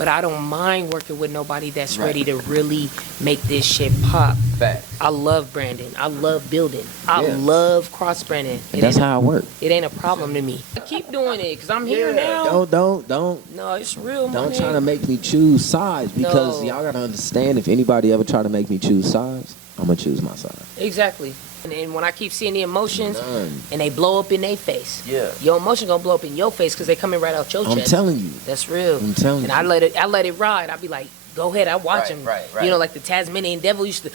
but I don't mind working with nobody that's ready to really make this shit pop. Facts. I love branding. I love building. I love cross branding. And that's how I work. It ain't a problem to me. I keep doing it because I'm here now. Don't. No, it's real. Don't try to make me choose sides because y'all gotta understand if anybody ever try to make me choose sides, I'm gonna choose my side. Exactly. And when I keep seeing the emotions and they blow up in their face, your emotion gonna blow up in your face because they coming right out your chest. I'm telling you. That's real. I'm telling you. And I let it ride. I be like, go ahead. I watch him. Right. You know, like the Tasmanian devil used to.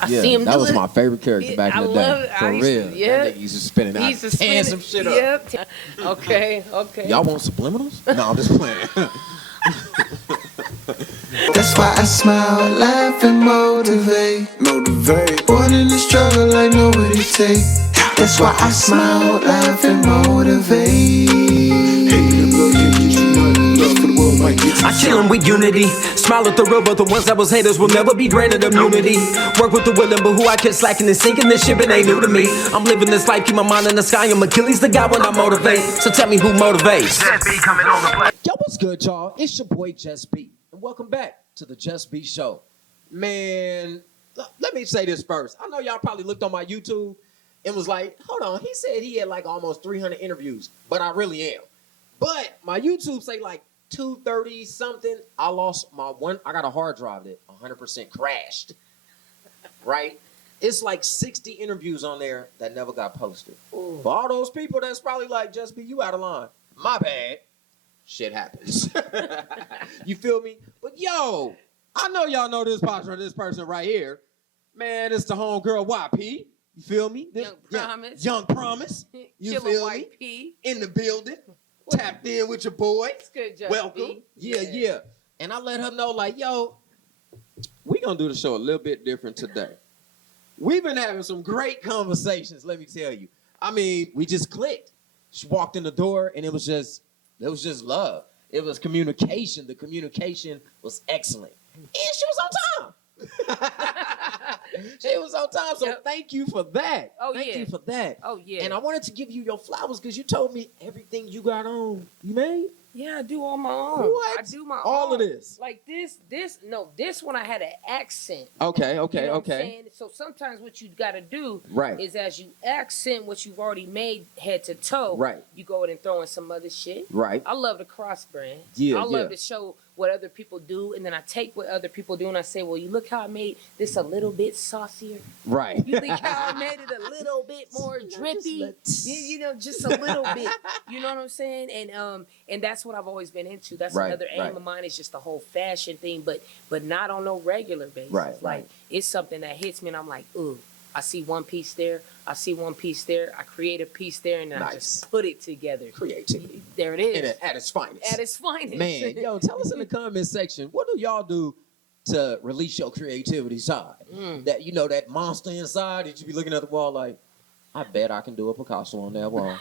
I see him. That was my favorite character back in the day. For real. That nigga used to spinning out, tearing some shit up. Yep. Okay. Y'all want subliminals? No, I'm just playing. That's why I smile, laugh, and motivate. Born in the struggle, I know what it takes. That's why I smile, laugh, and motivate. I chillin' with unity, smile at the real, but the ones that was haters will never be granted immunity. Work with the willing, but who I kept slacking and sinking, this shit ain't new to me. I'm living this life, keep my mind in the sky. I'm Achilles, the guy when I motivate. So tell me who motivates. JusB coming on the play. Yo, what's good, y'all? It's your boy JusB, and welcome back to the JusB Show. Man, let me say this first. I know y'all probably looked on my YouTube and was like, hold on, he said he had like almost 300 interviews, but I really am. But my YouTube say like 230 something. I lost my one. I got a hard drive that 100% crashed. Right? It's like 60 interviews on there that never got posted. Ooh. For all those people that's probably like, JusB, you out of line. My bad. Shit happens. You feel me? But yo, I know y'all know this person right here. Man, it's the homegirl YP. You feel me? Young Promise. You feel me? P. In the building. Tapped in with your boy. It's good, JusB. Welcome. Yeah. And I let her know, like, yo, we gonna do the show a little bit different today. We've been having some great conversations, let me tell you. I mean, we just clicked. She walked in the door and it was just love. It was communication. The communication was excellent. And she was on time. She was on time, so thank you for that. Thank you for that. Oh, yeah. And I wanted to give you your flowers because you told me everything you got on, you made? Yeah, I do all my own. What? I do my all own. of this? Like this one I had an accent. Okay. You know what I'm saying? So sometimes what you got to do is as you accent what you've already made head to toe, you go in and throw in some other shit. Right. I love to cross brand. Yeah, I love to show what other people do, and then I take what other people do and I say, well, you look how I made this a little bit saucier. Right. You think how I made it a little bit more drippy? Just a little bit. You know what I'm saying? And that's what I've always been into. That's another aim of mine, is just the whole fashion thing, but not on no regular basis. Like it's something that hits me and I'm like, ooh, I see one piece there. I see one piece there. I create a piece there and then I just put it together. Creativity. There it is. At its finest. At its finest. Man, yo, tell us in the comment section, what do y'all do to release your creativity side? That, that monster inside that you be looking at the wall like, I bet I can do a Picasso on that wall.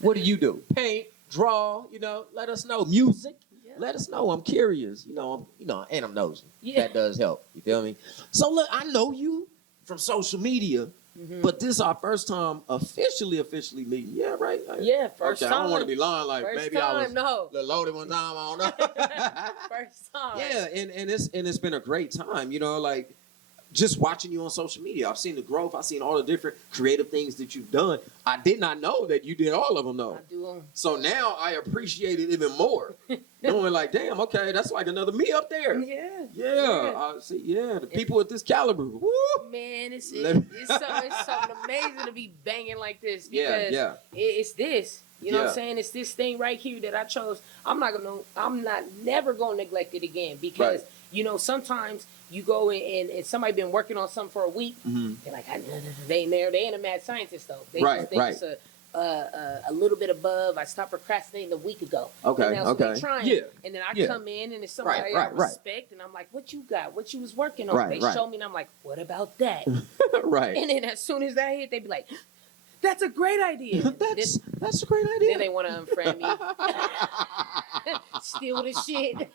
What do you do? Paint, draw, let us know. Music. Let us know. I'm curious. And I'm nosy. Yeah. That does help. You feel me? So look, I know you from social media, but this is our first time officially meeting. Yeah, right? Yeah, first time. I don't want to be lying. Like first maybe time, I was a little loaded one time. I don't know. First time. Yeah, and it's been a great time. Like just watching you on social media. I've seen the growth. I've seen all the different creative things that you've done. I did not know that you did all of them though. I do them. So now I appreciate it even more. Knowing like, damn, okay, that's like another me up there. Yeah. See, the people with this caliber. Woo! Man, it's something amazing to be banging like this because it's this. You know what I'm saying? It's this thing right here that I chose. I'm never gonna neglect it again because sometimes you go in and somebody been working on something for a week. They're like, they ain't there. They ain't a mad scientist though. They just a little bit above. I stopped procrastinating a week ago. Okay. So they're trying. Yeah. And then I come in and it's somebody I respect and I'm like, what you got? What you was working on? They show me and I'm like, what about that? Right. And then as soon as that hit, they be like, that's a great idea. That's a great idea. Then they want to unfriend me. Steal the shit.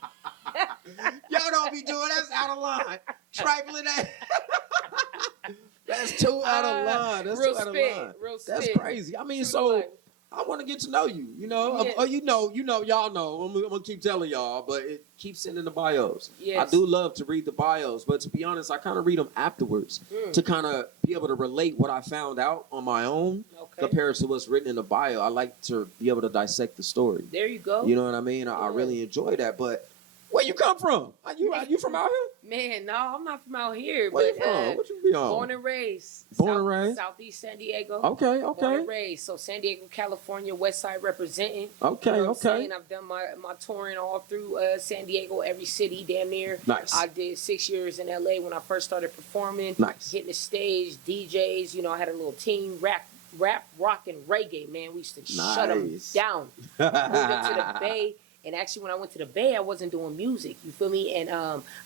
Y'all don't be doing that's out of line. Trifling that. That's too out of line. That's real too out of spit, line. Real That's spit. crazy. I mean, True so I want to get to know you. You know, Yeah. or y'all know. I'm gonna keep telling y'all, but it keeps sending the bios. Yes. I do love to read the bios, but to be honest, I kind of read them afterwards to kind of be able to relate what I found out on my own compared to what's written in the bio. I like to be able to dissect the story. There you go. You know what I mean? I really enjoy that. But where you come from? Are you from out here? Man, no, I'm not from out here. Where you but from? What you be on? Born and raised. Born and raised? Southeast San Diego. Okay. Born and raised. So San Diego, California, West Side representing. Okay, you know what I'm okay. saying? I've done my touring all through San Diego, every city damn near. Nice. I did 6 years in LA when I first started performing. Nice. Hitting the stage, DJs. You know, I had a little team, rap, rock, and reggae, man. We used to shut them down. Moved into the Bay. And actually, when I went to the Bay, I wasn't doing music. You feel me? And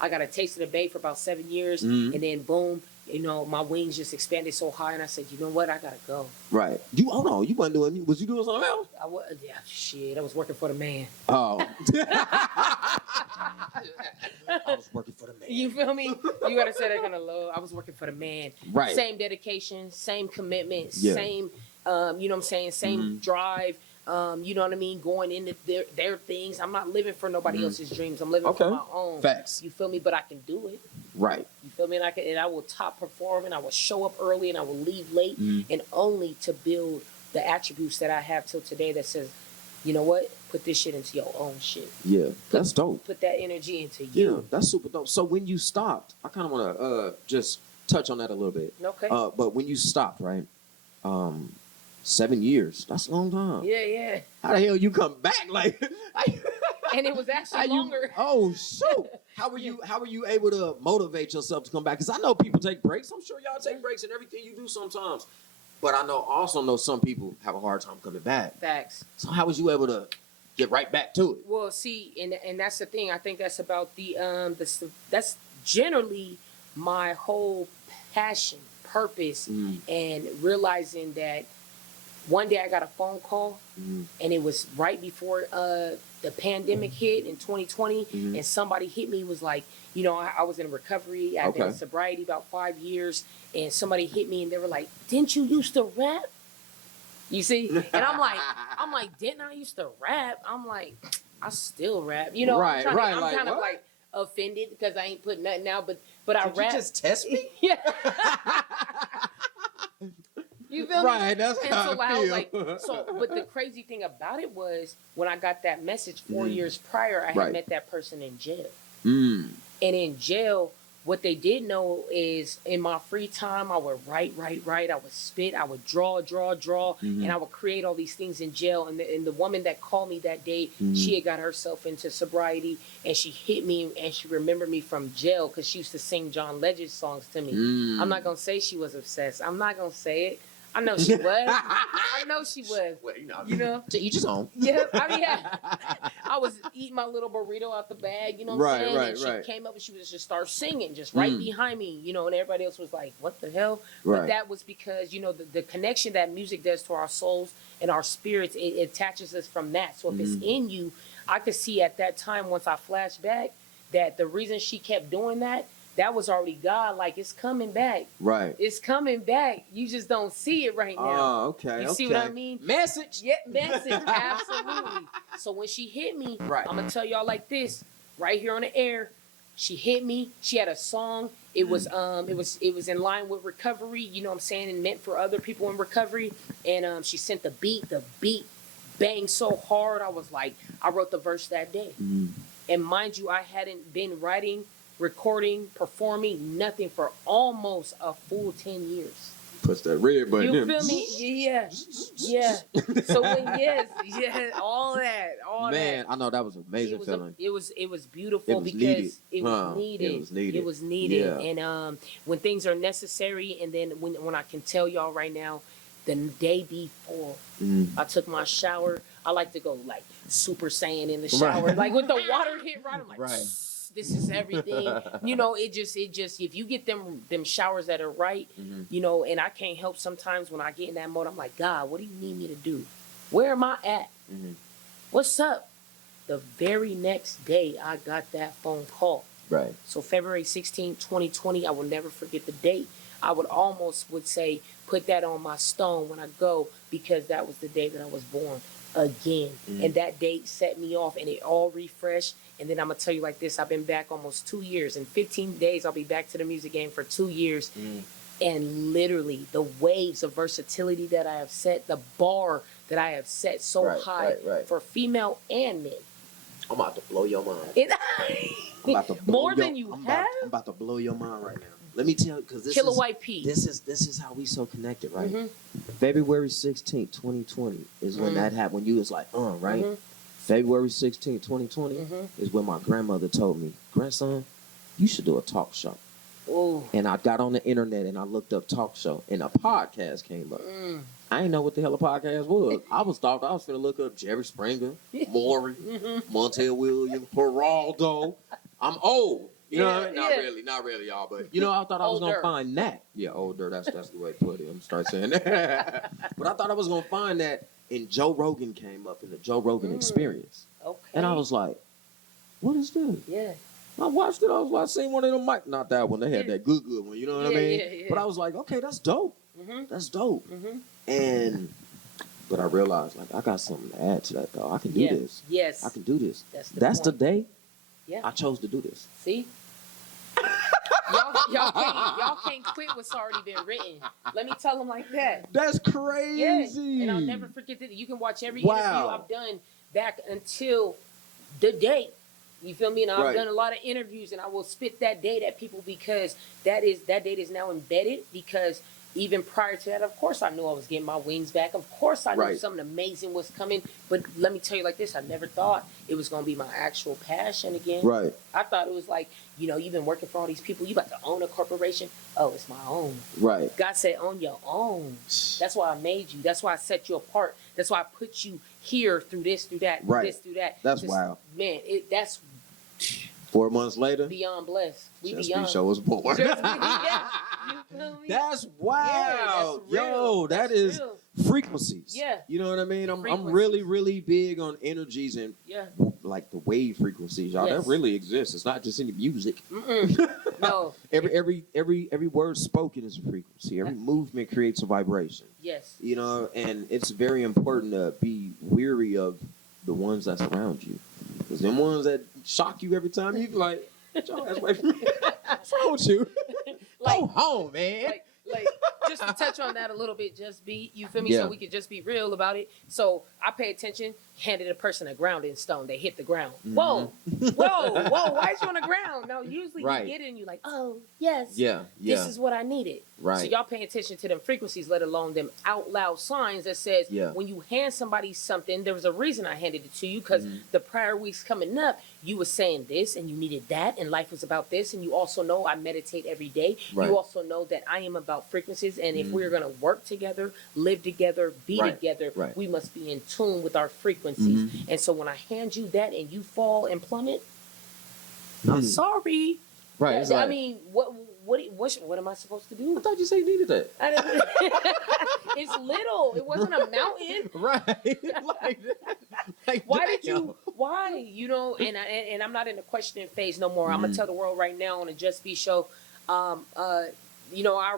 I got a taste of the Bay for about 7 years. And then, boom, you know, my wings just expanded so high. And I said, you know what? I got to go. Right. Hold on. You wasn't doing, was you doing something else? I was working for the man. Oh. I was working for the man. You feel me? You got to say that kind of low. I was working for the man. Right. Same dedication, same commitment, Yeah. same, you know what I'm saying, same drive. You know what I mean? Going into their things. I'm not living for nobody else's dreams. I'm living for my own. Facts. You feel me? But I can do it. Right. You feel me? And I will top perform, and I will show up early, and I will leave late, and only to build the attributes that I have till today that says, you know what? Put this shit into your own shit. Yeah, that's dope. Put that energy into you. Yeah, that's super dope. So when you stopped, I kind of want to just touch on that a little bit. Okay. But when you stopped, right? 7 years. That's a long time. Yeah. How the hell you come back? Like, And it was actually longer. Oh shoot! How were you able to motivate yourself to come back? Because I know people take breaks. I'm sure y'all take breaks and everything you do sometimes. But I also know some people have a hard time coming back. Facts. So how was you able to get right back to it? Well, see, and that's the thing. I think that's about that's generally my whole passion, purpose, and realizing that one day I got a phone call, and it was right before the pandemic hit in 2020, and somebody hit me, was like, you know, I was in recovery. I've been in sobriety about 5 years, and somebody hit me, and they were like, "Didn't you used to rap?" You see? And I'm like, didn't I used to rap? I'm like, I still rap. You know, I'm kind of like offended because I ain't putting nothing out, but I rap. You just test me? Yeah. You feel me? Right, that's how I feel. Like, but the crazy thing about it was when I got that message 4 years prior, I had met that person in jail. And in jail, what they did know is in my free time, I would write. I would spit. I would draw. And I would create all these things in jail. And the woman that called me that day, she had got herself into sobriety, and she hit me, and she remembered me from jail because she used to sing John Legend songs to me. I'm not going to say she was obsessed. I'm not going to say it. I know she was. I know she was. Well, you know? To each his own. Yeah, I mean, yeah. I was eating my little burrito out the bag, you know what I'm saying? And she came up and she was just start singing just right behind me, you know, and everybody else was like, what the hell? But that was because, you know, the connection that music does to our souls and our spirits, it attaches us from that. So if it's in you, I could see at that time, once I flash back, that the reason she kept doing that was already God. Like, it's coming back. Right. It's coming back. You just don't see it right now. Oh, okay. You see what I mean? Message. Yeah, message. Absolutely. So when she hit me, I'm gonna tell y'all like this, right here on the air. She hit me. She had a song. It was in line with recovery. You know what I'm saying? And meant for other people in recovery. And she sent the beat. The beat banged so hard. I was like, I wrote the verse that day. And mind you, I hadn't been writing, recording, performing, nothing for almost a full 10 years. Push that red button. You feel me? Yeah. So all that. Man, I know that was an amazing feeling. It was beautiful because it was needed. Yeah. And when things are necessary, and then when I can tell y'all right now, the day before I took my shower, I like to go like Super Saiyan in the shower, like with the water hit right. I'm like, this is everything. You know, it just if you get them showers that are right, you know, and I can't help sometimes when I get in that mode, I'm like, God, what do you need me to do? Where am I at? What's up? The very next day, I got that phone call. Right. So February 16, 2020, I will never forget the date. I would say put that on my stone when I go, because that was the day that I was born again. And that date set me off, and it all refreshed. And then I'm going to tell you like this, I've been back almost 2 years. In 15 days, I'll be back to the music game for 2 years. And literally, the waves of versatility that I have set, the bar that I have set so high for female and men. I'm about to blow your mind. I'm about to blow I'm about to blow your mind right now. Let me tell you, because this Killer is White P. This is how we so connected, right? February 16th, 2020 is when that happened. When you was like, right? February 16th, 2020 is when my grandmother told me, grandson, you should do a talk show. Ooh. And I got on the internet and I looked up talk show, and a podcast came up. I didn't know what the hell a podcast was. I was going to look up Jerry Springer, Maury, Montel Williams, Geraldo. I'm old. You know what I mean? Not really, y'all. But, I thought I was going to find that. Yeah, older. That's the way to put it. I'm going to start saying that. But I thought I was going to find that, and Joe Rogan came up in the Joe Rogan Experience. Okay. And I was like, what is this? Yeah. I watched it. I was like, seen one of them mic. Not that one. They had that good one. You know what I mean? Yeah. But I was like, okay, that's dope. That's dope. But I realized, like, I got something to add to that, though. I can do this. Yes. I can do this. That's the day Yeah. I chose to do this. See? y'all can't quit what's already been written. Let me tell them like that. That's crazy. Yeah. And I'll never forget that. You can watch every interview I've done back until the date. You feel me? And I've done a lot of interviews, and I will spit that date at people, because that date is now embedded. Because even prior to that, of course, I knew I was getting my wings back. Of course, I knew something amazing was coming. But let me tell you like this, I never thought it was going to be my actual passion again. Right. I thought it was like, you've been working for all these people. You about to own a corporation. Oh, it's my own. Right. God said, own your own. That's why I made you. That's why I set you apart. That's why I put you here through this, through that, through this, through that. That's wild. Man, that's 4 months later, beyond blessed. We JusB beyond. Show was born. You feel me? That's wild. Yeah, that's real. That is real. Frequencies. Yeah. You know what I mean? I'm really, really big on energies and like the wave frequencies, y'all. That really exists. It's not just in the music. No. Every word spoken is a frequency. Every movement creates a vibration. Yes. And it's very important to be weary of the ones that surround you. Because them ones that shock you every time, you be like, get your ass away from me. What's wrong with you? Go home, man. Like, just to touch on that a little bit, you feel me? So we could just be real about it. So I pay attention, handed a person a grounding stone. They hit the ground. Whoa, why is you on the ground? Now, usually you get it and you're like, oh, yes. Yeah. This is what I needed. Right. So y'all pay attention to them frequencies, let alone them out loud signs that says, when you hand somebody something, there was a reason I handed it to you, because the prior weeks coming up, you were saying this and you needed that, and life was about this. And you also know I meditate every day. Right. You also know that I am about frequencies. And if we're going to work together, live together, be together, we must be in tune with our frequencies. And so when I hand you that and you fall and plummet, I'm sorry. Right. I mean, what am I supposed to do? I thought you said you needed that. It's little. It wasn't a mountain. Right. Like why did you? Why? And I'm not in the questioning phase no more. I'm gonna tell the world right now on the JusB Show. I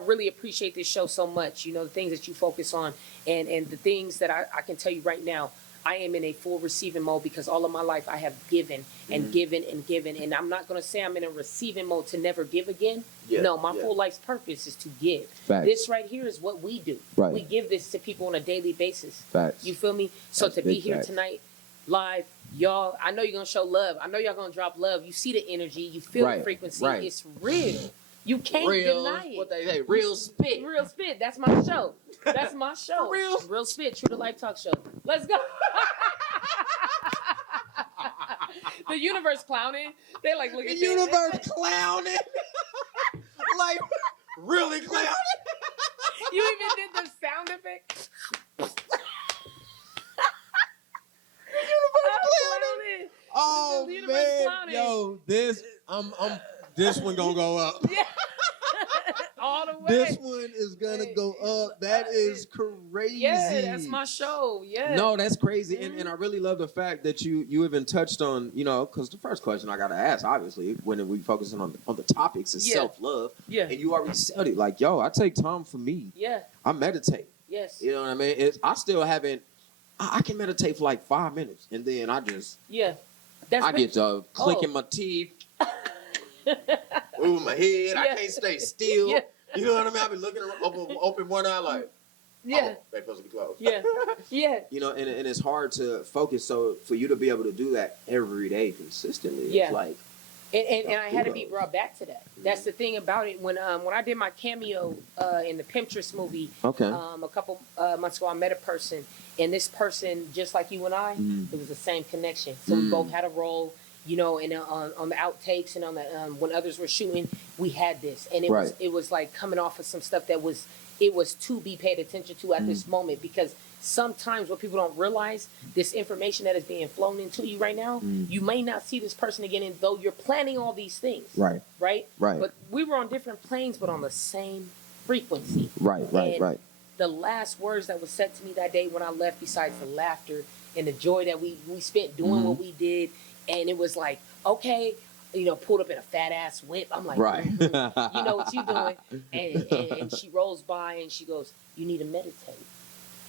really appreciate this show so much. The things that you focus on, and the things that I can tell you right now. I am in a full receiving mode, because all of my life I have given and given and given. And I'm not going to say I'm in a receiving mode to never give again. No, my full life's purpose is to give. Facts. This right here is what we do. Right. We give this to people on a daily basis. Facts. You feel me? So That's to be here facts. tonight, live, y'all, I know you're going to show love. I know y'all going to drop love. You see the energy. You feel the frequency. Right. It's real. You can't deny it. What they say, real spit. Real spit. That's my show. That's my show. Real spit. True to Life Talk Show. Let's go. The universe clowning. They like look at the universe clowning. Like really clowning. You even did the sound effect. The universe clowning. Oh man, clowning. yo, this one gonna go up. Yeah. all the way. This one is gonna go up. That is crazy. Yeah, that's my show. Yeah. No, that's crazy. And I really love the fact that you even touched on, because the first question I gotta ask, obviously, when we focusing on the topics is self-love. Yeah. And you already said it. Like, yo, I take time for me. Yeah. I meditate. Yes. You know what I mean? I still haven't. I can meditate for like 5 minutes, and then I just I get to clicking my teeth, moving my head. I can't stay still. Yeah. You know what I mean? I've been looking open one eye like, they're supposed to be closed. Yeah, yeah. And it's hard to focus. So for you to be able to do that every day consistently, it's like. And I had to be brought back to that. That's the thing about it. When I did my cameo in the Pimptress movie, a couple months ago, I met a person, and this person, just like you and I, it was the same connection. So we both had a role, and on the outtakes and on the when others were shooting, we had this, and it was like coming off of some stuff that was to be paid attention to at this moment, because sometimes what people don't realize, this information that is being flown into you right now, you may not see this person again, and though you're planning all these things. Right. But we were on different planes, but on the same frequency. Right. The last words that was said to me that day when I left, besides the laughter and the joy that we spent doing what we did, and it was like, okay, pulled up in a fat ass whip. I'm like, you know what you doing? And she rolls by and she goes, you need to meditate.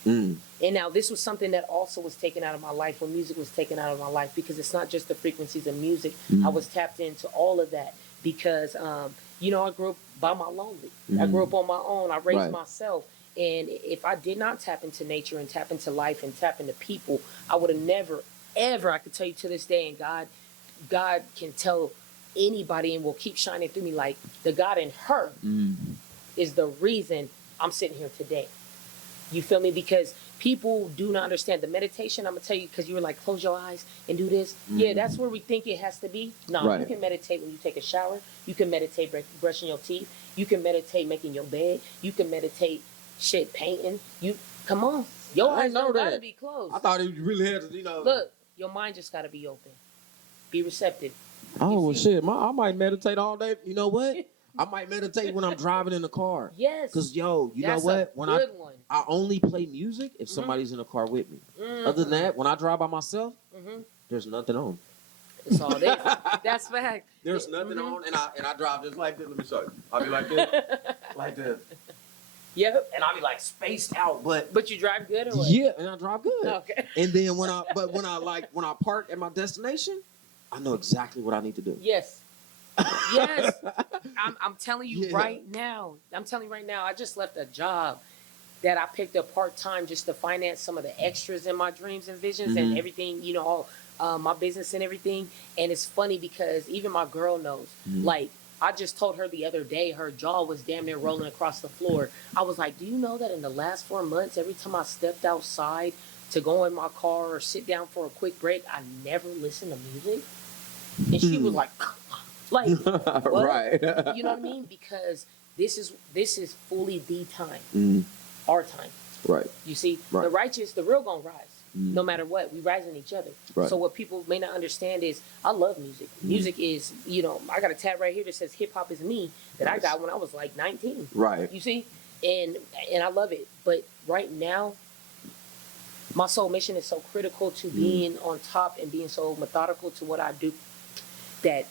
And now this was something that also was taken out of my life when music was taken out of my life, because it's not just the frequencies of music. I was tapped into all of that because, I grew up by my lonely. I grew up on my own. I raised myself. And if I did not tap into nature and tap into life and tap into people, I would have never, ever, I could tell you to this day, and God can tell anybody and will keep shining through me, like the God in her is the reason I'm sitting here today. You feel me? Because people do not understand the meditation. I'm going to tell you, because you were like, close your eyes and do this. Yeah, that's where we think it has to be. No, you can meditate when you take a shower. You can meditate brushing your teeth. You can meditate making your bed. You can meditate painting. Come on. Your eyes don't got to be closed. I thought it really had to, Look, your mind just got to be open. Be receptive. Oh, well, shit. I might meditate all day. You know what? I might meditate when I'm driving in the car. Yes. Because, you know what? When I only play music if somebody's in the car with me. Other than that, when I drive by myself, there's nothing on. It's all there. That's fact. There's nothing on, and I drive just like this. Let me show you. I'll be like this. Like this. Yep. And I'll be like spaced out, but you drive good or what? Yeah, and I drive good. Okay. And then when I park at my destination, I know exactly what I need to do. Yes. Yes. I'm telling you right now. I just left a job that I picked up part-time just to finance some of the extras in my dreams and visions and everything, my business and everything. And it's funny because even my girl knows. Like, I just told her the other day, her jaw was damn near rolling across the floor. I was like, do you know that in the last 4 months, every time I stepped outside to go in my car or sit down for a quick break, I never listened to music? And she was like, what? Right. You know what I mean? Because this is fully the time, our time. Right. You see, the righteous, the real gonna rise. No matter what, we rise in each other. Right. So what people may not understand is I love music. Music is, I got a tab right here that says hip hop is me that I got when I was like 19. Right. You see? And I love it. But right now, my soul mission is so critical to being on top and being so methodical to what I do that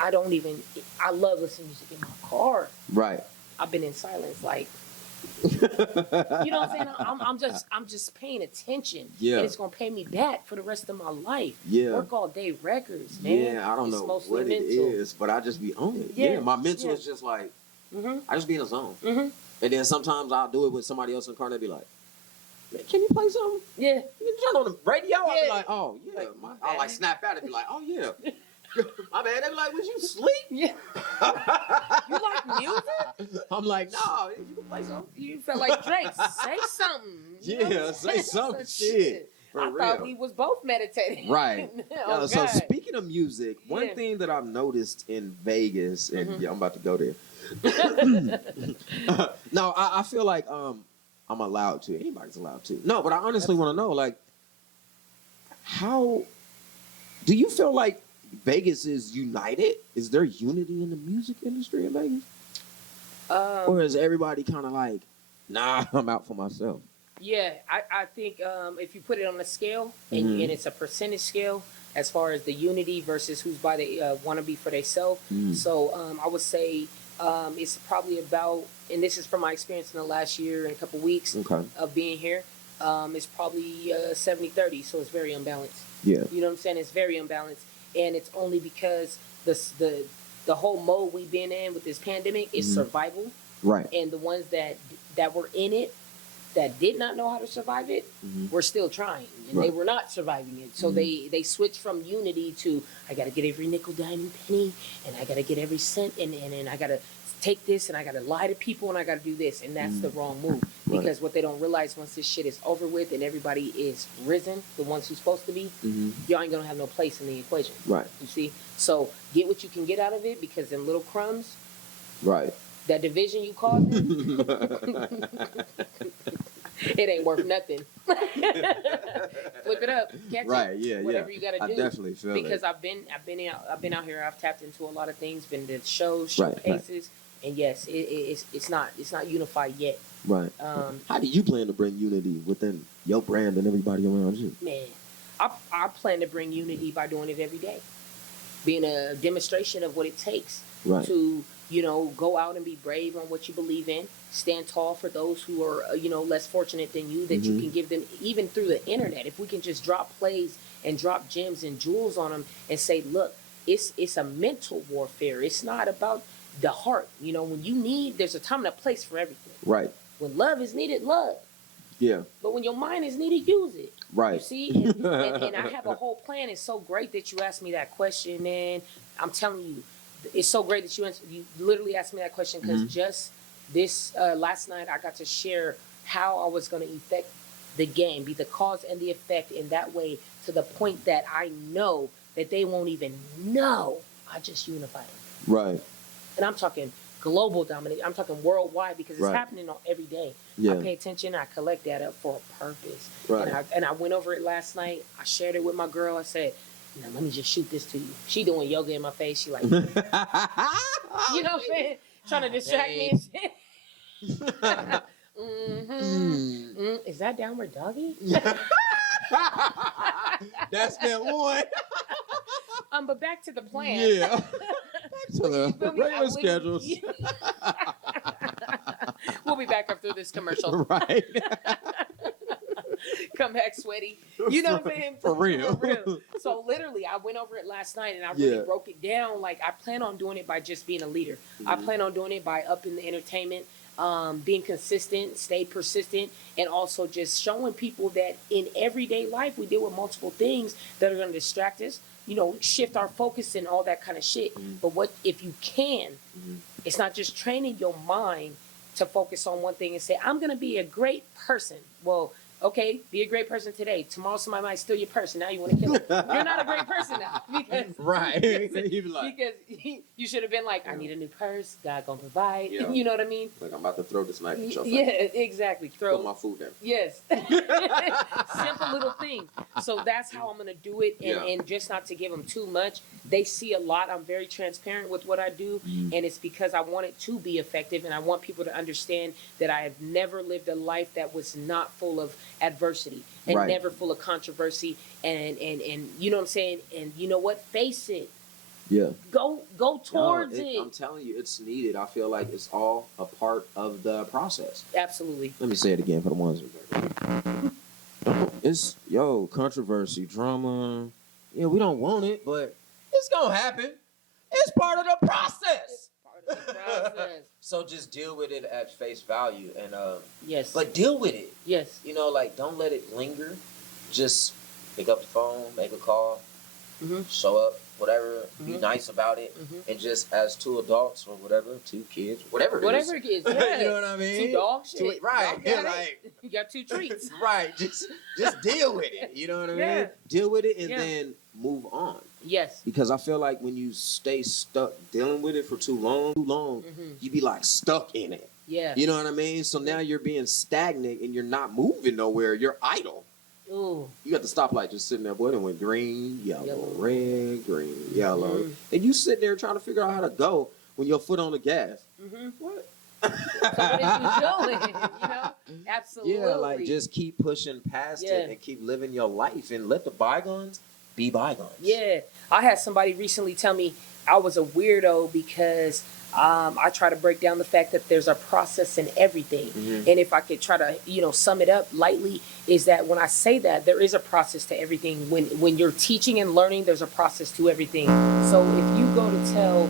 I love listening to music in my car. Right. I've been in silence, like, you know what I'm saying? I'm just paying attention. Yeah. And it's gonna pay me back for the rest of my life. Yeah. Work all day records, man. Yeah, I don't know what it is, but I just be on it. Yeah. My mental is just like, I just be in a zone. And then sometimes I'll do it with somebody else in the car and they'll be like, man, can you play something? Yeah. You turn on the radio? I'll be like, oh, yeah. I'll like snap out and be like, oh, yeah. My man, they be like, was you sleep? Yeah. You like music? I'm like, no, you can play something. You felt like Drake, say something. Yeah, say some shit. I thought he was both meditating. Right. So speaking of music, one thing that I've noticed in Vegas, and I'm about to go there. No, I feel like I'm allowed to. Anybody's allowed to. No, but I honestly want to know, like, how do you feel like Vegas is united? Is there unity in the music industry in Vegas? Or is everybody kind of like, nah, I'm out for myself? Yeah, I think if you put it on a scale and it's a percentage scale as far as the unity versus who's by the want to be for themselves. So I would say it's probably about, and this is from my experience in the last year and a couple weeks of being here, it's probably 70-30, so it's very unbalanced. Yeah. You know what I'm saying? It's very unbalanced. And it's only because the whole mode we've been in with this pandemic is survival. Right. And the ones that were in it that did not know how to survive it were still trying, and they were not surviving it. So they switched from unity to, I got to get every nickel, dime, and penny, and I got to get every cent, and I got to take this, and I got to lie to people, and I got to do this. And that's the wrong move, because what they don't realize, once this shit is over with and everybody is risen, the ones who's supposed to be, y'all ain't going to have no place in the equation. Right. You see? So get what you can get out of it, because them little crumbs, right, that division you caused, it ain't worth nothing. Flip it up, catch it. Whatever you gotta do. I definitely feel because that. I've been out here. I've tapped into a lot of things. Been to shows, showcases, and yes, it's not unified yet. Right. How do you plan to bring unity within your brand and everybody around you? Man, I plan to bring unity by doing it every day, being a demonstration of what it takes to go out and be brave on what you believe in. Stand tall for those who are, less fortunate than you, that you can give them, even through the internet. If we can just drop plays and drop gems and jewels on them and say, look, it's a mental warfare. It's not about the heart. When there's a time and a place for everything. Right. When love is needed, love. Yeah. But when your mind is needed, use it. Right. You see? And I have a whole plan. It's so great that you asked me that question, man. I'm telling you, it's so great that you literally asked me that question, because just this last night I got to share how I was going to affect the game, be the cause and the effect in that way, to the point that I know that they won't even know I just unified them. Right. And I'm talking global domination. I'm talking worldwide, because it's happening every day. Yeah. I pay attention. I collect data for a purpose. Right. And I went over it last night. I shared it with my girl. I said, now let me just shoot this to you. She doing yoga in my face. She like, you know what I'm saying? Trying to distract me and shit. Is that downward doggy? That's that one. But back to the plan. Yeah. Back to the regular schedules. We'll be back after this commercial. Right. Come back sweaty. You know what I'm saying? For real. For real. So literally, I went over it last night and I really broke it down. Like, I plan on doing it by just being a leader. I plan on doing it by upping the entertainment, being consistent, stay persistent, and also just showing people that in everyday life we deal with multiple things that are going to distract us, shift our focus and all that kind of shit. But what if you can? It's not just training your mind to focus on one thing and say, I'm going to be a great person. Well, okay, be a great person today. Tomorrow somebody might steal your purse, and now you want to kill them. You're not a great person now. Because you should have been like, I need a new purse. God gonna provide. Yeah. You know what I mean? Like, I'm about to throw this knife at your face. Yeah, exactly. Put my food down. Yes. Simple little things. So that's how I'm going to do it. And just not to give them too much. They see a lot. I'm very transparent with what I do. And it's because I want it to be effective. And I want people to understand that I have never lived a life that was not full of adversity and never full of controversy. And you know what I'm saying? And you know what? Face it. Yeah. Go towards it. I'm telling you, it's needed. I feel like it's all a part of the process. Absolutely. Let me say it again for the ones who it's controversy, drama. Yeah, we don't want it, but it's gonna happen. It's part of the process. So just deal with it at face value, and yes. But deal with it. Yes. Don't let it linger. Just pick up the phone, make a call, show up. Whatever, be nice about it, and just as two adults or whatever, two kids, whatever it is. It is, yeah. You know what I mean? Two dogs, shit. Right. Yeah, like, you got two treats. Right. Just deal with it. You know what I mean? Deal with it and then move on. Yes. Because I feel like when you stay stuck dealing with it for too long, you be like stuck in it. Yeah. You know what I mean? So now you're being stagnant and you're not moving nowhere. You're idle. Ooh. You got the stoplight just sitting there, boy, and went green, yellow, red, green, yellow. And you sit there trying to figure out how to go when your foot on the gas. What? So what is you doing? You know, absolutely. Yeah, like just keep pushing past it and keep living your life and let the bygones be bygones. Yeah, I had somebody recently tell me I was a weirdo because I try to break down the fact that there's a process in everything. And if I could try to, sum it up lightly, is that when I say that there is a process to everything. When you're teaching and learning, there's a process to everything. So if you go to tell,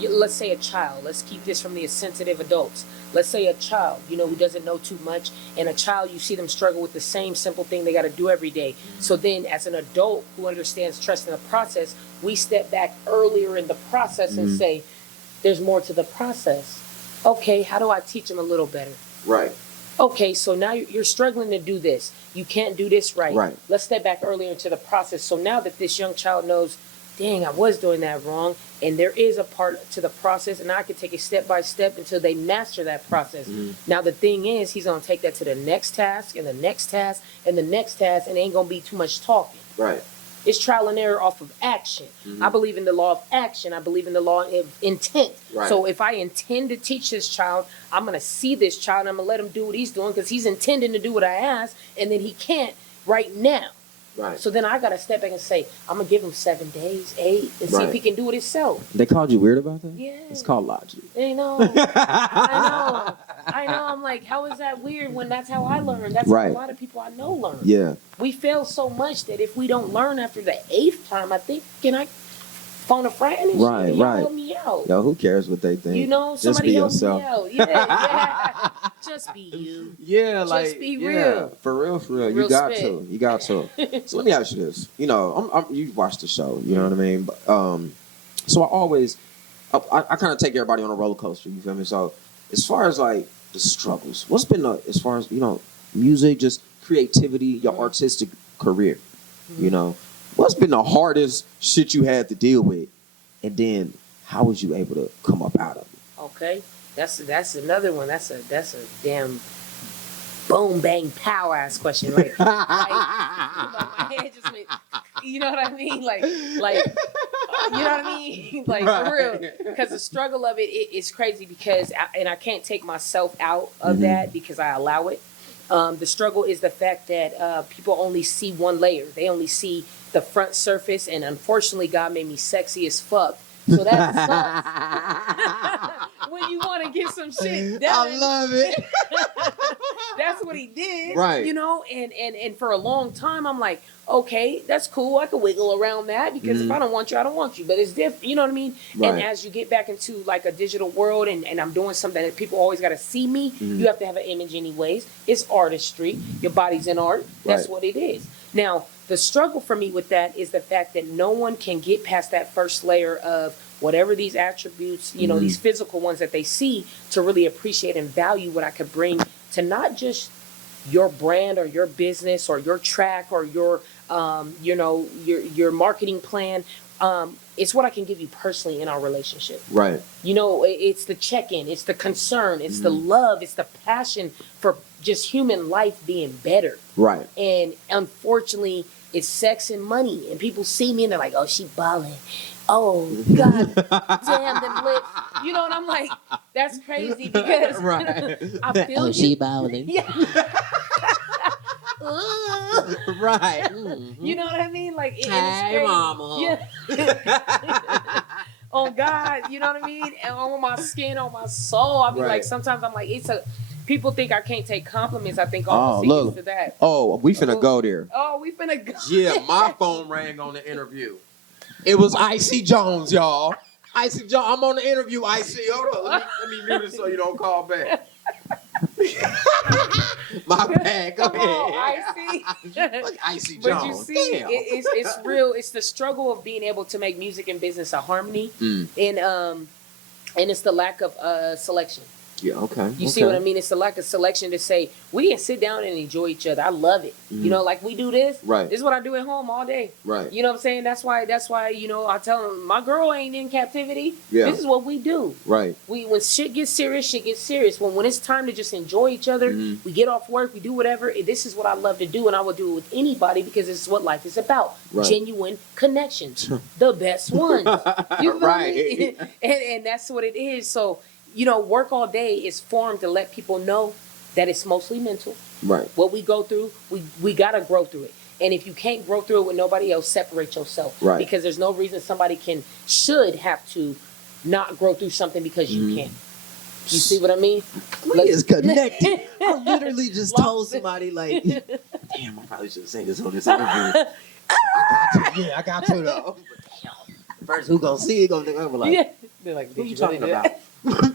let's say a child, let's keep this from the sensitive adults. Let's say a child, who doesn't know too much, and a child, you see them struggle with the same simple thing they got to do every day. So then as an adult who understands trust in the process, we step back earlier in the process and say, there's more to the process. Okay, how do I teach them a little better? Right. Okay, so now you're struggling to do this. You can't do this right. Right. Let's step back earlier into the process. So now that this young child knows, dang, I was doing that wrong, and there is a part to the process, and I can take it step by step until they master that process. Now the thing is, he's going to take that to the next task, and the next task, and the next task, and it ain't going to be too much talking. Right. It's trial and error off of action. I believe in the law of action. I believe in the law of intent. Right. So if I intend to teach this child, I'm going to see this child, and I'm going to let him do what he's doing because he's intending to do what I ask, and then he can't right now. Right. So then I got to step back and say, I'm going to give him 7 days, 8, and see if he can do it himself. They called you weird about that? Yeah. It's called logic. I know. I know. I'm like, how is that weird when that's how I learn? That's how a lot of people I know learn. Yeah. We fail so much that if we don't learn after the 8th time, I think, can I phone a friend and right. help me out? Yo, who cares what they think? Somebody just be help yourself. me out. Yeah. Just be you. Yeah, like just be real. For real. Real You got spit. to. You got to. So let me ask you this. You watched the show. You know what I mean? But, so I kind of take everybody on a roller coaster. You feel me? So as far as like the struggles, what's been as far as music, just creativity, your artistic career? What's been the hardest shit you had to deal with, and then how was you able to come up out of it? Okay, that's another one. That's a damn boom bang power ass question, right? My head just went. You know what I mean? Like, you know what I mean? Like for real, because the struggle of it's crazy because I can't take myself out of that because I allow it. The struggle is the fact that people only see one layer. They only see the front surface, and unfortunately, God made me sexy as fuck. So that sucks. When you want to get some shit done. I love it. That's what he did. Right. And for a long time, I'm like, okay, that's cool. I can wiggle around that because if I don't want you, I don't want you. But it's different. You know what I mean? Right. And as you get back into like a digital world and I'm doing something that people always got to see me, you have to have an image anyways. It's artistry. Your body's in art. That's what it is. Now, the struggle for me with that is the fact that no one can get past that first layer of whatever these attributes, these physical ones that they see to really appreciate and value what I could bring to not just your brand or your business or your track or your marketing plan. It's what I can give you personally in our relationship. Right. It's the check-in, it's the concern, it's the love, it's the passion for just human life being better. Right. And unfortunately, it's sex and money. And people see me and they're like, oh, she balling. Oh, God damn, them lips. You know what I'm like? That's crazy because I feel she balling. Yeah. Right. You know what I mean? Like, Hey, mama. Yeah. Oh, God, you know what I mean? And on my skin, on my soul, I be like, sometimes I'm like, people think I can't take compliments. I think to that. Oh, we finna go there. Oh, we finna go. Yeah, my phone rang on the interview. It was Icy Jones, y'all. Icy Jones, I'm on the interview, Icy. Hold on, let me mute it so you don't call back. My bad, go Come on, ahead. Icy. Look, Icy But Jones. you see, it's real. It's the struggle of being able to make music and business a harmony, and it's the lack of selection. Yeah, okay. You see what I mean? It's the lack of selection to say, we can sit down and enjoy each other. I love it. Like we do this. Right. This is what I do at home all day. Right. You know what I'm saying? That's why, I tell them, my girl ain't in captivity. Yeah. This is what we do. Right. When shit gets serious, shit gets serious. When it's time to just enjoy each other, we get off work, we do whatever. This is what I love to do, and I will do it with anybody because this is what life is about. Right. Genuine connections. The best ones. You feel me? And that's what it is. So work all day is formed to let people know that it's mostly mental. Right. What we go through, we gotta grow through it. And if you can't grow through it with nobody else, separate yourself. Right. Because there's no reason somebody should have to not grow through something because you can't. You see what I mean? We is connected. I literally just told somebody like, damn, I probably should have said this on this interview. I got to. Yeah, I got to though. First, who gonna see it? Gonna think I'm like, They're like, who you talking about?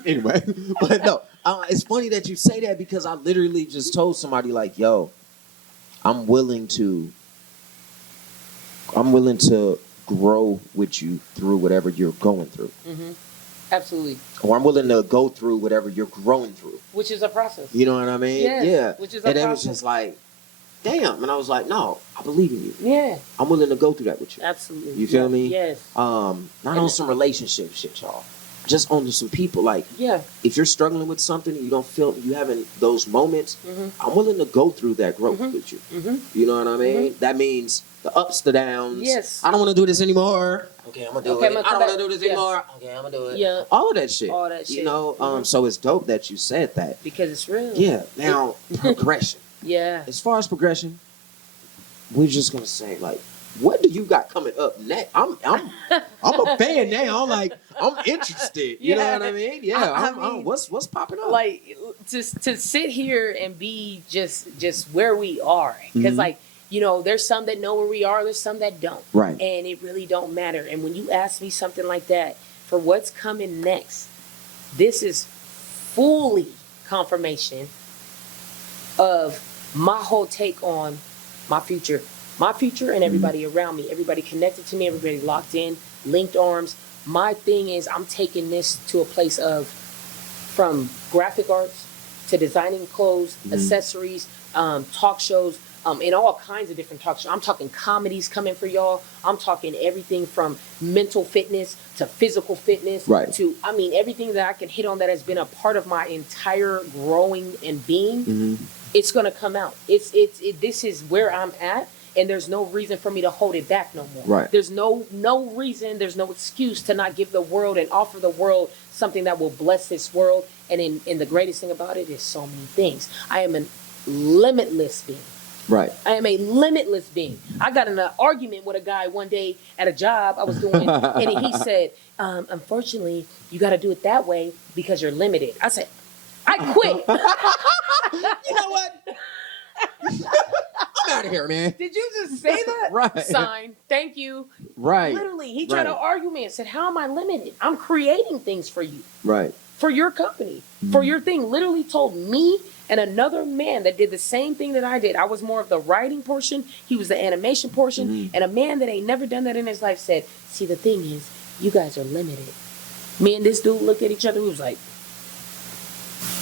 Anyway, but no, it's funny that you say that because I literally just told somebody like, yo, I'm willing to grow with you through whatever you're going through. Mm-hmm. Absolutely. Or I'm willing to go through whatever you're growing through. Which is a process. You know what I mean? Yes, yeah. Which is a and process. it was just like, damn. And I was like, no, I believe in you. Yeah. I'm willing to go through that with you. Absolutely. You feel me? Yes. Not on some relationship shit, y'all. Just on some people. Like, if you're struggling with something and you don't feel you having those moments, I'm willing to go through that growth with you. You know what I mean? That means the ups, the downs. Yes. I don't want to do this anymore. Okay, I'm gonna do it. I don't want to do this anymore. Okay, I'm gonna do it. Yeah. All of that shit. All that shit. You know, so it's dope that you said that. Because it's real. Yeah. Now, progression. Yeah. As far as progression, we're just gonna say like, what do you got coming up next? I'm a fan now. I'm interested. You know what I mean? Yeah. I mean, what's popping up? Like to sit here and be just where we are, because like. There's some that know where we are, there's some that don't. Right. And it really don't matter. And when you ask me something like that, for what's coming next, this is fully confirmation of my whole take on my future. My future and everybody around me, everybody connected to me, everybody locked in, linked arms. My thing is I'm taking this to a place of from graphic arts to designing clothes, accessories, talk shows, in all kinds of different talk shows. I'm talking comedies coming for y'all. I'm talking everything from mental fitness to physical fitness to, everything that I can hit on that has been a part of my entire growing and being. It's going to come out. This is where I'm at, and there's no reason for me to hold it back no more. Right. There's no reason, there's no excuse to not give the world and offer the world something that will bless this world. And in the greatest thing about it is so many things. I am a limitless being. Right. I am a limitless being. I got in an argument with a guy one day at a job I was doing, and he said, unfortunately, you got to do it that way because you're limited. I said, I quit. You know what? I'm out of here, man. Did you just say that? Right. Sign. Thank you. Right. Literally, he tried to argue me and said, how am I limited? I'm creating things for you. Right. For your company. For your thing. Literally told me and another man that did the same thing that I did. I was more of the writing portion. He was the animation portion. And a man that ain't never done that in his life said, see, the thing is, you guys are limited. Me and this dude looked at each other. We was like,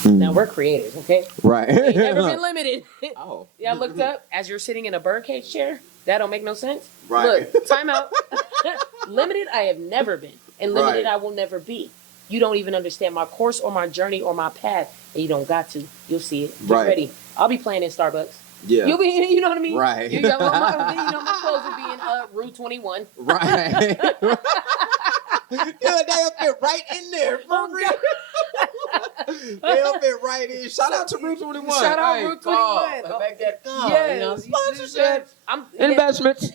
now we're creators, okay? Right. We ain't never been limited. Oh. Yeah, I looked up. As you're sitting in a birdcage chair, that don't make no sense. Right. Look, time out. Limited, I have never been. And limited, I will never be. You don't even understand my course or my journey or my path. And you don't got to. You'll see it. Get ready. I'll be playing in Starbucks. Yeah. You'll be, you know what I mean? Right. You know, my clothes will be in Route 21. Right. Yeah, they'll fit right in there. For real. They'll fit right in. Shout out to Route 21. Shout out Route 21. Back that car. Yeah. You know, sponsorship. Investments.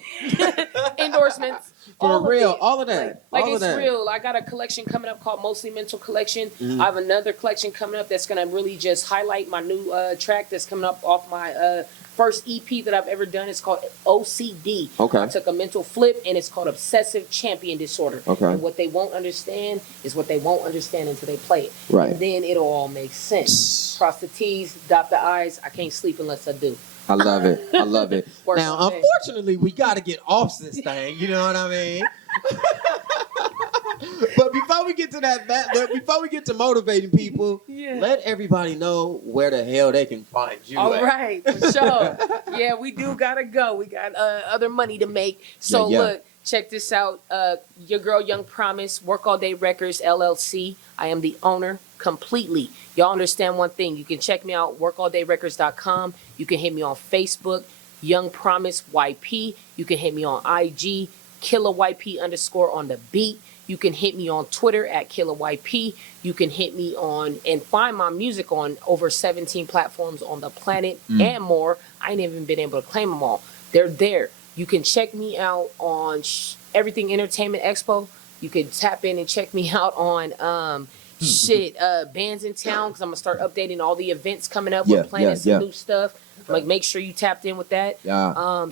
Endorsements. For real. All of that. Like all it's of that. real. I got a collection coming up called Mostly Mental Collection. I have another collection coming up that's going to really just highlight my new track that's coming up off my first EP that I've ever done. It's called OCD. Okay. I took a mental flip, and it's called Obsessive Champion Disorder. Okay. And what they won't understand is what they won't understand until they play it. Right. And then it'll all make sense. Cross the T's, dot the I's. I can't sleep unless I do. I love it. I love it. Work Now, all day. unfortunately, we got to get off this thing. You know what I mean? But before we get to before we get to motivating people, let everybody know where the hell they can find you. All at. right, for sure. Yeah, we do gotta go. We got other money to make. So look, check this out. Your girl, Young Promise, Work All Day Records, LLC. I am the owner completely. Y'all understand one thing. You can check me out, workalldayrecords.com. You can hit me on Facebook, Young Promise YP. You can hit me on IG, KillerYP_ on the beat. You can hit me on Twitter at KillerYP. You can hit me on and find my music on over 17 platforms on the planet and more. I ain't even been able to claim them all. They're there. You can check me out on Everything Entertainment Expo. You can tap in and check me out on bands in town, because I'm gonna start updating all the events coming up. We're planning some new stuff. Like, make sure you tapped in with that.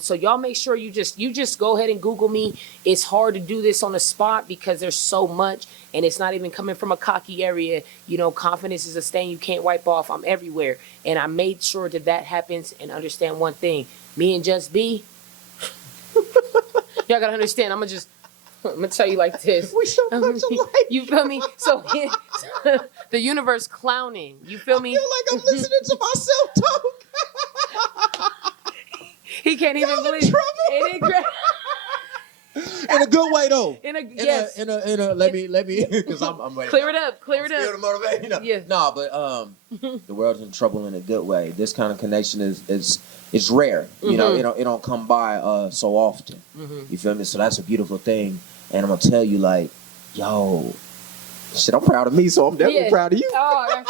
So y'all make sure you just go ahead and Google me. It's hard to do this on the spot because there's so much, and it's not even coming from a cocky area. You know, confidence is a stain you can't wipe off. I'm everywhere, and I made sure that happens. And understand one thing: me and JusB, y'all gotta understand. I'm gonna tell you like this. We so much alike. You feel me? So the universe clowning. You feel me? I feel like I'm listening to myself talk. He can't even believe it. In a good way though. Yes. Let me because I'm ready. Clear it up. To motivate, you know. Yeah. No, but the world's in trouble in a good way. This kind of connection is rare. You know, it don't come by so often. You feel me? So that's a beautiful thing. And I'm gonna tell you, like, yo, shit, I'm proud of me, so I'm definitely proud of you. Oh,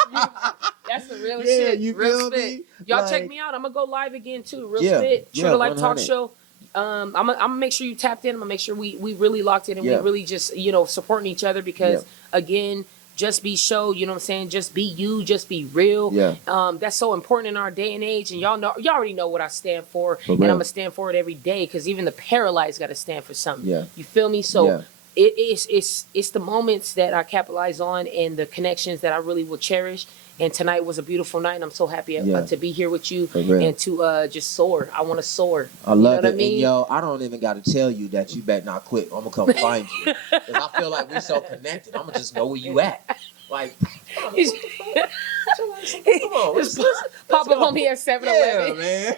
that's the real shit. You real feel me? Y'all like, check me out. I'm gonna go live again too. Real spit. True to Life Talk Show. I'm gonna make sure you tapped in. I'm gonna make sure we really locked in and we really just, supporting each other, because again, JusB Show, you know what I'm saying? Just be you, just be real. That's so important in our day and age. And y'all already know what I stand for. And I'm gonna stand for it every day, because even the paralyzed gotta stand for something. You feel me? So it's the moments that I capitalize on and the connections that I really will cherish. And tonight was a beautiful night, and I'm so happy to be here with you and to just soar. I want to soar. I love it. I mean? And yo, I don't even got to tell you that you better not quit. I'm going to come find you. Because I feel like we're so connected. I'm going to just know where you at. Like, come on. Let's pop up on me at 7-11. Yeah, man.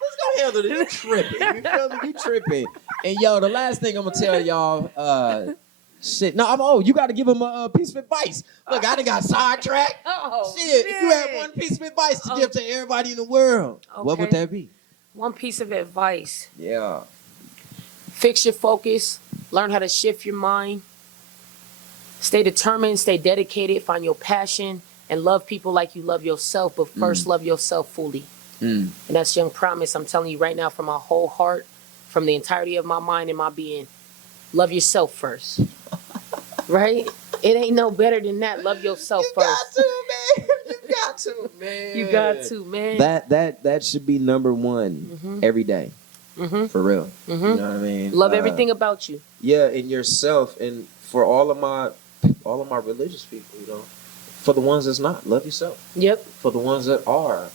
Let's go handle this. You tripping. You feel me? You tripping. And yo, the last thing I'm going to tell y'all, shit. No, you got to give him a piece of advice. Look, I done got sidetracked. Shit, if you had one piece of advice to give to everybody in the world, what would that be? One piece of advice. Yeah. Fix your focus. Learn how to shift your mind. Stay determined. Stay dedicated. Find your passion. And love people like you love yourself. But first, love yourself fully. And that's Young Promise. I'm telling you right now, from my whole heart, from the entirety of my mind and my being, love yourself first. Right? It ain't no better than that. Love yourself first. You got to, man. You got to, man. That should be number one every day. For real. You know what I mean? Love everything about you. Yeah, and yourself. And for all of my religious people, for the ones that's not, love yourself. Yep. For the ones that are,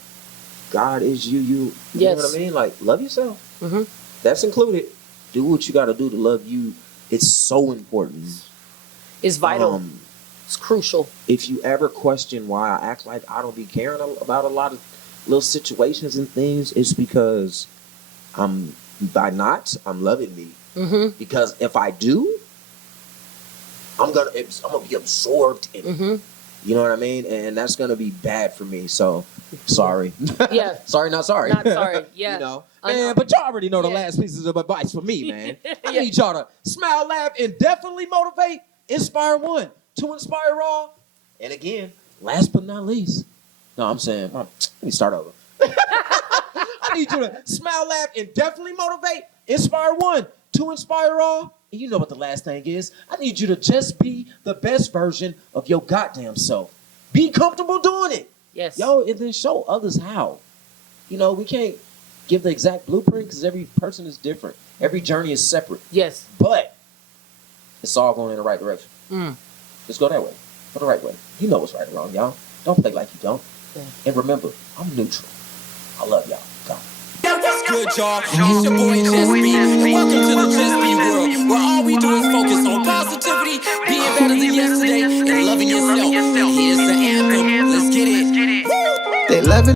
God is you. You know what I mean? Like, love yourself. That's included. Do what you got to do to love you. It's so important. It's vital. It's crucial. If you ever question why I act like I don't be caring about a lot of little situations and things, it's because I'm loving me. Because if I do, I'm gonna be absorbed in it. You know what I mean? And that's gonna be bad for me. So sorry. Yeah. Sorry, not sorry. Not sorry. Yeah. Man, but y'all already know the last pieces of advice for me, man. I need y'all to smile, laugh, and definitely motivate. Inspire one, to inspire all. And again, last but not least. No, I'm saying, let me start over. I need you to smile, laugh, and definitely motivate. Inspire one, to inspire all. And you know what the last thing is. I need you to just be the best version of your goddamn self. Be comfortable doing it. Yes. Yo, and then show others how. We can't give the exact blueprint because every person is different. Every journey is separate. Yes. But it's all going in the right direction. Just go that way. Go the right way. You know what's right or wrong, y'all. Don't play like you don't. And remember, I'm neutral. I love y'all. Go. What's good, y'all? It's your boy JusB, and welcome to the JusB world, where all we do is focus on positivity, being better than yesterday, and loving yourself. Here's the anthem. Let's get it. They loving